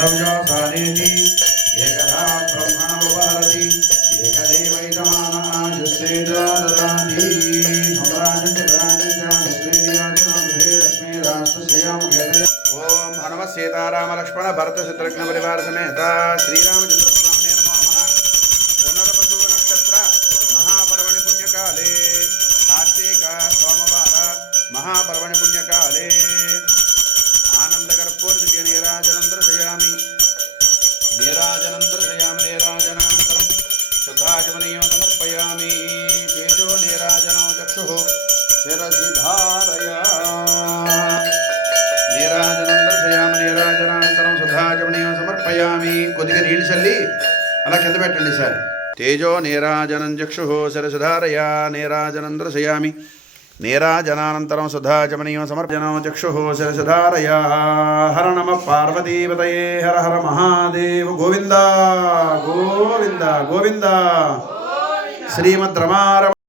माधव्योऽसानेति एकदा ब्रह्मणोपहरति एकदैवैतमानायुस्तेजो ददाति ॐ हनुमः सीताराम लक्ष्मण भरत शत्रुघ्न परिवार समेत श्रीरामचंद्र स्वामिने नमो नमः। पुनर्वसु नक्षत्र महापर्वणि पुण्यकाले कार्तिक सोमवार महापर्वणि पुण्यकाले आनंदकर्पूरद्वीप नीराजनं दर्शयामि नीराजनानन्तरं शुद्धाचमनीयं समर्पयामि तेजो नीराजनो चक्षुः शिरसि धारया नीराजनं दर्शयामि नीराजनानन्तरं शुद्धाचमनीयं समर्पयामि కొద్దిగా నీళ్ళు చల్లి అలా కింద పెట్టండి సార్ तेजो नीराजनं चक्षुः शिरसि धारया नीराजनं दर्शयामि नीराजनानन्तरं शुद्धाचमनीयं समर्पयामि चक्षुः शिरसि धारया हर नमः पार्वतीपतये हर हर महादेव गोविंद गोविंद गोविंद श्रीमद्रमारमण